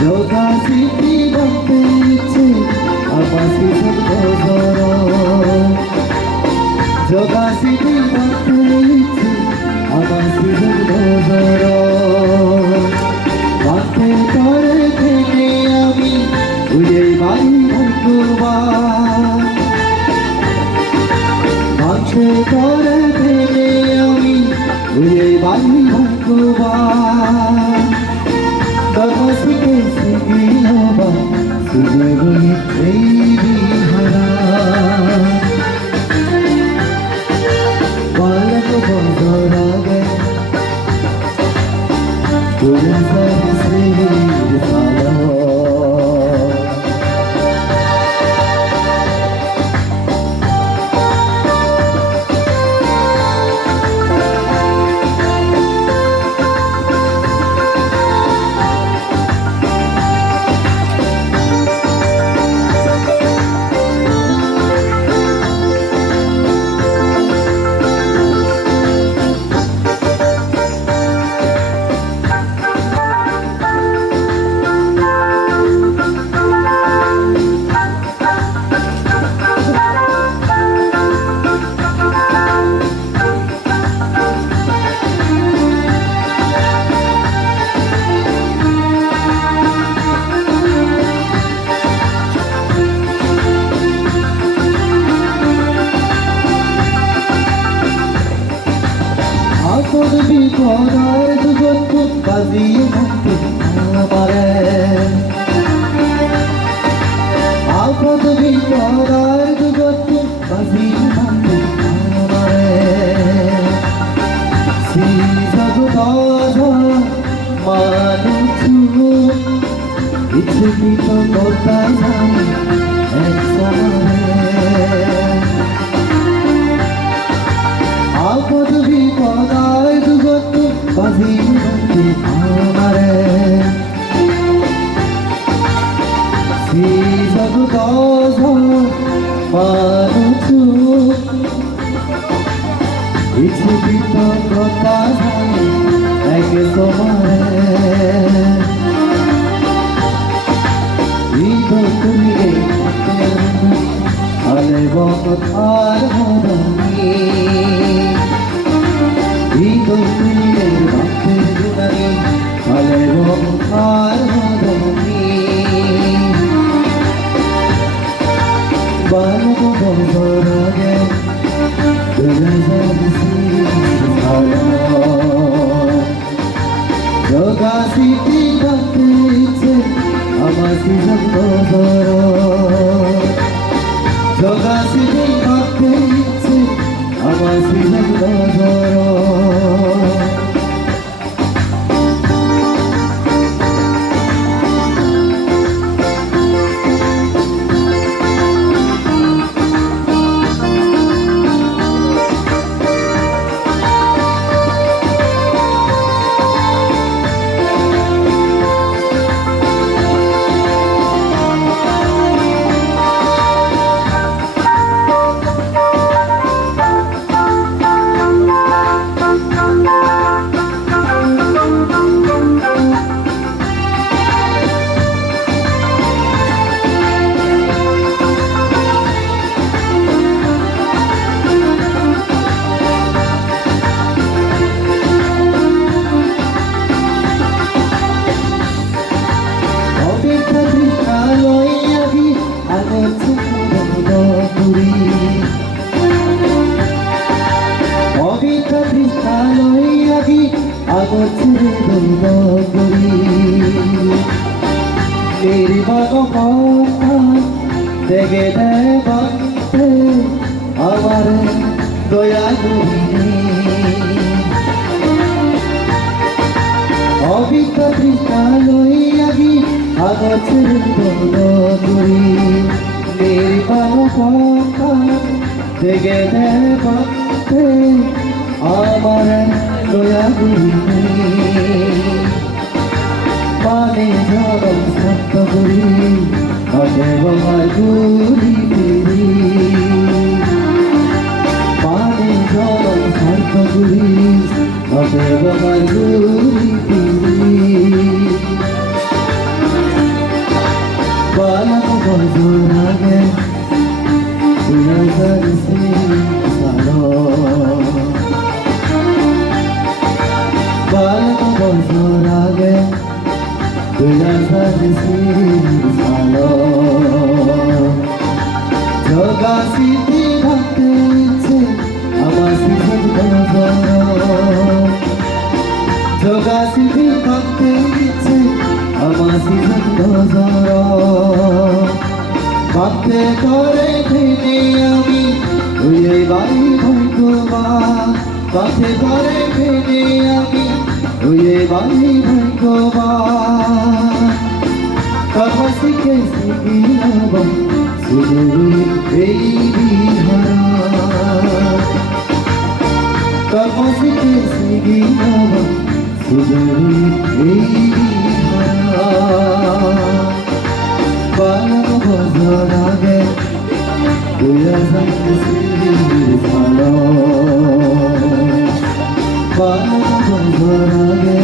जोगा city बनते आबासी सब जोगा city बनते आबासी सब बाते करे थे आमी उड़े बाई भगवा बाते करे थे आमी उड़े बाई भगवा दरवाजे के सिगिलोबा सुजगुनी तेरी हरा बालक बंदरा गए तुझे से सालो বিপদার দুগত বাজিয়ে থাকতে আমারে আপদ বিপদার দুগত বাজিয়ে থাকতে আমারে শ্রী জগদাধ মানুষ কিছু কিছু কথা জানি এক সময় আপদ বিপদার দুগত বাজিয়ে থাকতে আমারে শ্রী জগদাধ মানুষ কিছু কিছু কথা জানি এক সময় তুমিয়ে আলে বকার মদনী তুমিয়ে ভক্তের গুণানি আলে বকার মদনী বালক বন্ধরাগে তুলে যাবি ভালো যোগা সিটি বাঁধতে আমাসি জন্ম যোগা সিটি বাঁধতে আমাসি জন্ম तेरी बातों का देगे दे बाते हमारे दया दुरी अभी तृष्णा लगी आगोचर दुरी तेरी बातों का देगे दे बाते हमारे दया दुरी पानी जगम सप्तपुरी अटे बंगाली तेरी पानी जगम सप्तपुरी তোমার গুরি বালক বছর আগে বালক বছর আগে জগা সিদ্ধি ভাবতে ইচ্ছে আমার সিদ্ধি জগা সিদ্ধি ভাবতে ইচ্ছে আমার সিদ্ধি ভাবতে করে ভেবে আমি ওই বাড়ি ভাগ্যবান ভাবতে করে ভেবে আমি ওই বাড়ি ভাগ্যবান কথা শিখে শিখি নবা শুধু এই বিহারা কথা শিখে শিখি নবা শুধু এই বিহারা বালক বছর আগে বালক বছর আগে